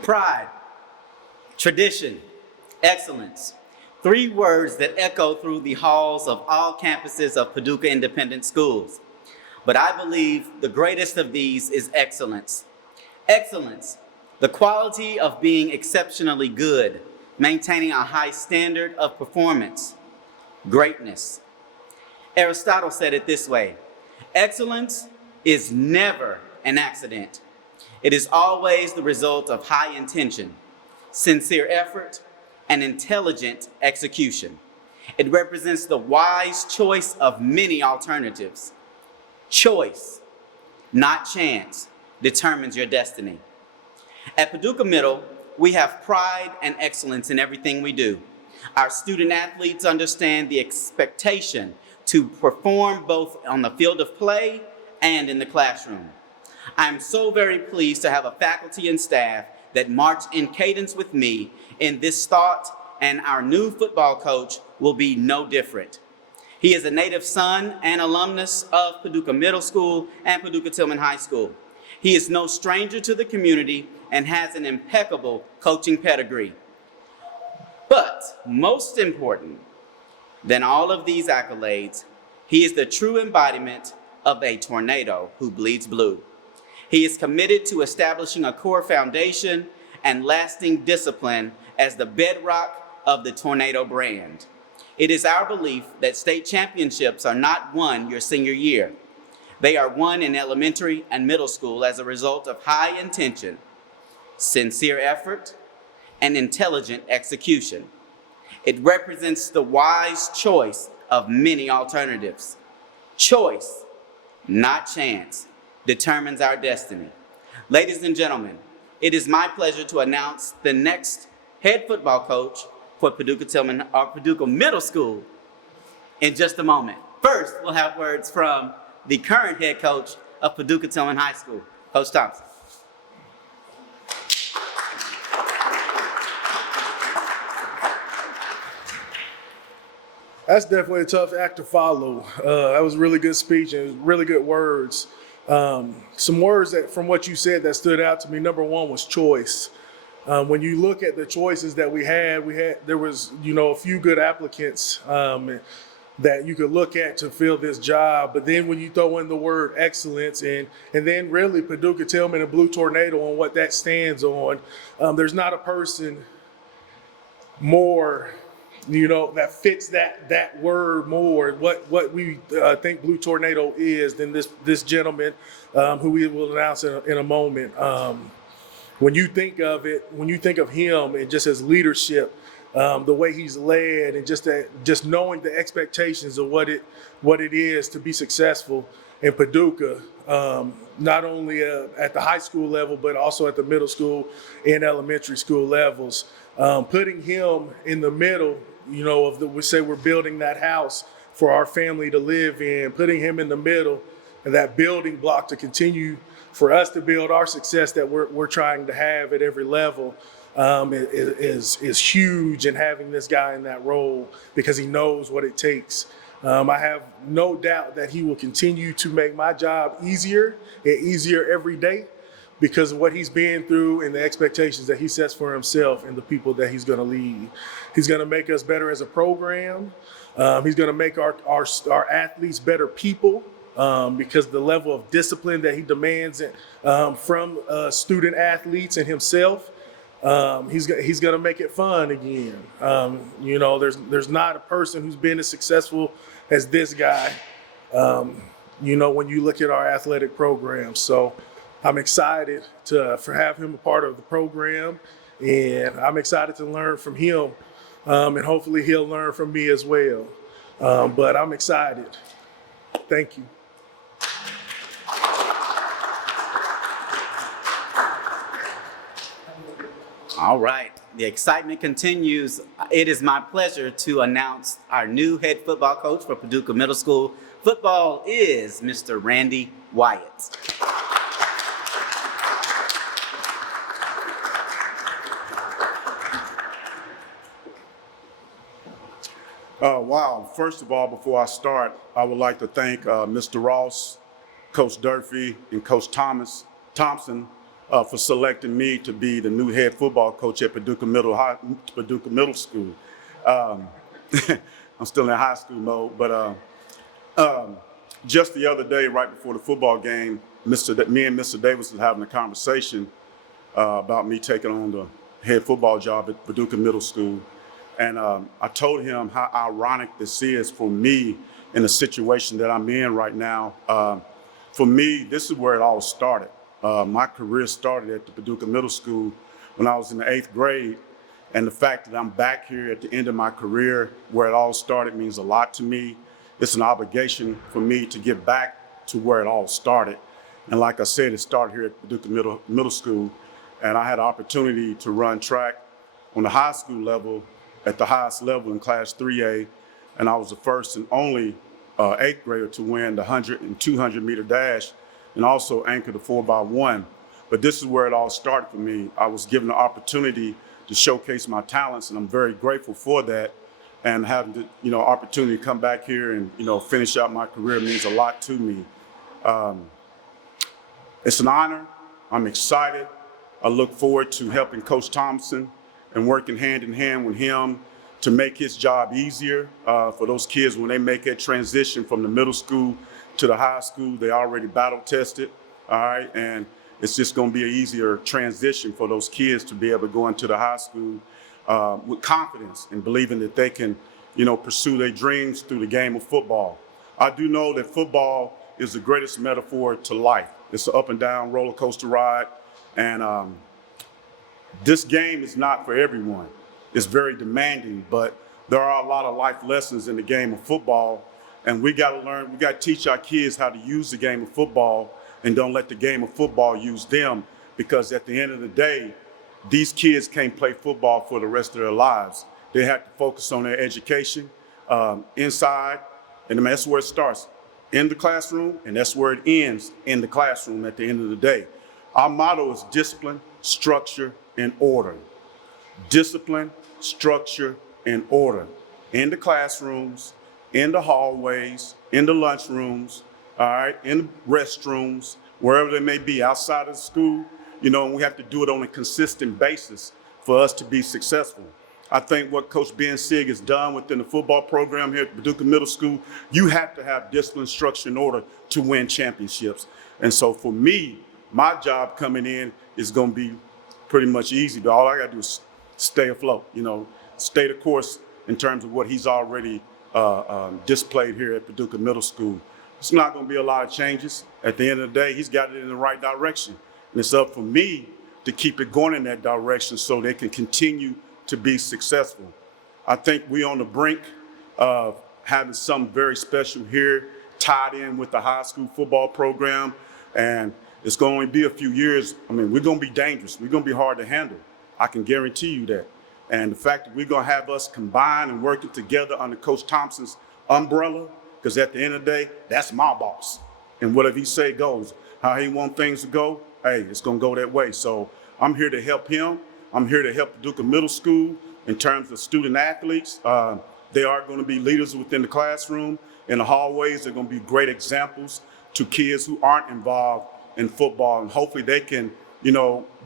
Pride, tradition, excellence. Three words that echo through the halls of all campuses of Paducah Independent Schools. But I believe the greatest of these is excellence. Excellence, the quality of being exceptionally good, maintaining a high standard of performance. Greatness. Aristotle said it this way: excellence is never an accident. It is always the result of high intention, sincere effort, and intelligent execution. It represents the wise choice of many alternatives. Choice, not chance, determines your destiny. At Paducah Middle, we have pride and excellence in everything we do. Our student athletes understand the expectation to perform both on the field of play and in the classroom. I am so very pleased to have a faculty and staff that march in cadence with me in this thought, and our new football coach will be no different. He is a native son and alumnus of Paducah Middle School and Paducah Tillman High School. He is no stranger to the community and has an impeccable coaching pedigree. But most important than all of these accolades, he is the true embodiment of a tornado who bleeds blue. He is committed to establishing a core foundation and lasting discipline as the bedrock of the Tornado brand. It is our belief that state championships are not won your senior year. They are won in elementary and middle school as a result of high intention, sincere effort, and intelligent execution. It represents the wise choice of many alternatives. Choice, not chance, determines our destiny. Ladies and gentlemen, it is my pleasure to announce the next head football coach for Paducah Middle School in just a moment. First, we'll have words from the current head coach of Paducah Tillman High School, Coach Thompson. That's definitely a tough act to follow. That was a really good speech and really good words. Some words that, from what you said, that stood out to me. Number one was choice. When you look at the choices that there was, a few good applicants that you could look at to fill this job. But then when you throw in the word excellence and then really Paducah Tillman and Blue Tornado and what that stands on, there's not a person more, that fits that word more, what we think Blue Tornado is, than this gentleman who we will announce in a moment. When you think of him and just his leadership, the way he's led, and just knowing the expectations of what it is to be successful in Paducah, not only at the high school level, but also at the middle school and elementary school levels. Putting him in the middle, we say we're building that house for our family to live in, putting him in the middle and that building block to continue for us to build our success that we're trying to have at every level is huge, and having this guy in that role because he knows what it takes. I have no doubt that he will continue to make my job easier and easier every day because of what he's been through and the expectations that he sets for himself and the people that he's going to lead. He's going to make us better as a program. He's going to make our athletes better people. Because the level of discipline that he demands from student athletes and himself, he's going to make it fun again. There's not a person who's been as successful as this guy, when you look at our athletic program. So I'm excited for have him a part of the program, and I'm excited to learn from him, and hopefully he'll learn from me as well. But I'm excited. Thank you. All right, the excitement continues. It is my pleasure to announce our new head football coach for Paducah Middle School. Football is Mr. Randy Wyatt. Wow. First of all, before I start, I would like to thank Mr. Ross, Coach Durfee, and Coach Thompson for selecting me to be the new head football coach at Paducah Middle School. Um, I'm still in high school mode, but just the other day, right before the football game, me and Mr. Davis was having a conversation about me taking on the head football job at Paducah Middle School. And I told him how ironic this is for me in the situation that I'm in right now. For me, this is where it all started. My career started at the Paducah Middle School when I was in the 8th grade. And the fact that I'm back here at the end of my career where it all started means a lot to me. It's an obligation for me to get back to where it all started. And like I said, it started here at Paducah Middle School. And I had an opportunity to run track on the high school level at the highest level in Class 3A. And I was the first and only 8th grader to win the 100 and 200 meter dash and also anchor the 4x1. But this is where it all started for me. I was given the opportunity to showcase my talents, and I'm very grateful for that. And having the opportunity to come back here and finish out my career means a lot to me. It's an honor. I'm excited. I look forward to helping Coach Thompson and working hand in hand with him to make his job easier for those kids when they make that transition from the middle school to the high school. They already battle tested, all right? And it's just gonna be an easier transition for those kids to be able to go into the high school with confidence and believing that they can, pursue their dreams through the game of football. I do know that football is the greatest metaphor to life. It's an up and down roller coaster ride. And this game is not for everyone. It's very demanding, but there are a lot of life lessons in the game of football. And we gotta learn, we gotta teach our kids how to use the game of football and don't let the game of football use them, because at the end of the day, these kids can't play football for the rest of their lives. They have to focus on their education inside, and that's where it starts, in the classroom, and that's where it ends, in the classroom at the end of the day. Our motto is discipline, structure, and order. Discipline, structure, and order. In the classrooms, in the hallways, in the lunchrooms, all right, in the restrooms, wherever they may be, outside of the school, and we have to do it on a consistent basis for us to be successful. I think what Coach Ben Sig has done within the football program here at Paducah Middle School, you have to have discipline, structure, and order to win championships. And so for me, my job coming in is going to be pretty much easy, but all I got to do is stay afloat, stay the course in terms of what he's already displayed here at Paducah Middle School. It's not going to be a lot of changes. At the end of the day, he's got it in the right direction. And it's up for me to keep it going in that direction so they can continue to be successful. I think we're on the brink of having something very special here tied in with the high school football program. And it's going to be a few years. I mean, we're going to be dangerous. We're going to be hard to handle. I can guarantee you that. And the fact that we're going to have us combine and working together under Coach Thompson's umbrella, because at the end of the day, that's my boss. And whatever he say goes. How he want things to go, hey, it's going to go that way. So I'm here to help him. I'm here to help Paducah Middle School in terms of student athletes. They are going to be leaders within the classroom. In the hallways, they're going to be great examples to kids who aren't involved in football. And hopefully they can,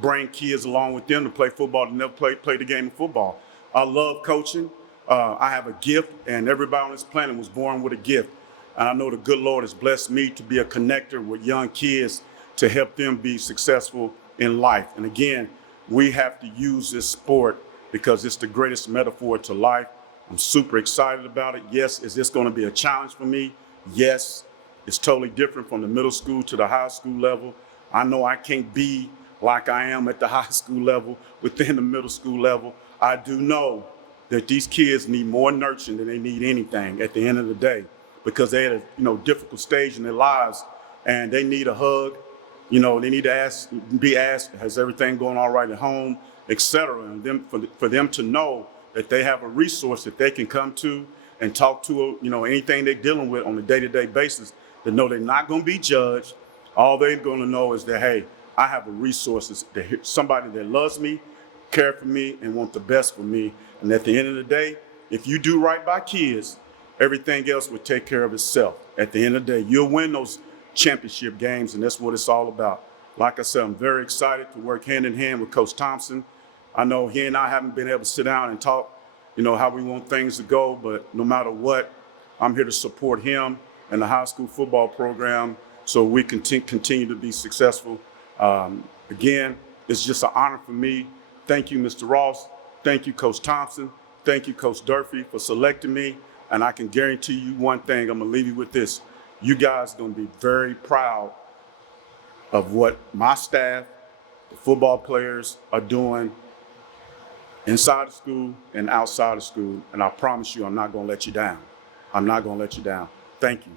bring kids along with them to play football and never play the game of football. I love coaching. I have a gift, and everybody on this planet was born with a gift. And I know the good Lord has blessed me to be a connector with young kids to help them be successful in life. And again, we have to use this sport because it's the greatest metaphor to life. I'm super excited about it. Yes, is this going to be a challenge for me? Yes, it's totally different from the middle school to the high school level. I know I can't be like I am at the high school level within the middle school level. I do know that these kids need more nurturing than they need anything at the end of the day, because they're at a difficult stage in their lives and they need a hug. They need to be asked, has everything going all right at home, etc. And for them to know that they have a resource that they can come to and talk to, anything they're dealing with on a day-to-day basis, to know they're not going to be judged. All they're going to know is that, hey, I have a resource, somebody that loves me, care for me, and want the best for me. And at the end of the day, if you do right by kids, everything else will take care of itself. At the end of the day, you'll win those championship games, and that's what it's all about. Like I said, I'm very excited to work hand in hand with Coach Thompson. I know he and I haven't been able to sit down and talk, how we want things to go, but no matter what, I'm here to support him and the high school football program so we can continue to be successful. Again, it's just an honor for me. Thank you, Mr. Ross. Thank you, Coach Thompson. Thank you, Coach Durfee, for selecting me. And I can guarantee you one thing, I'm gonna leave you with this. You guys are gonna be very proud of what my staff, the football players are doing inside the school and outside of school. And I promise you, I'm not gonna let you down. I'm not gonna let you down. Thank you.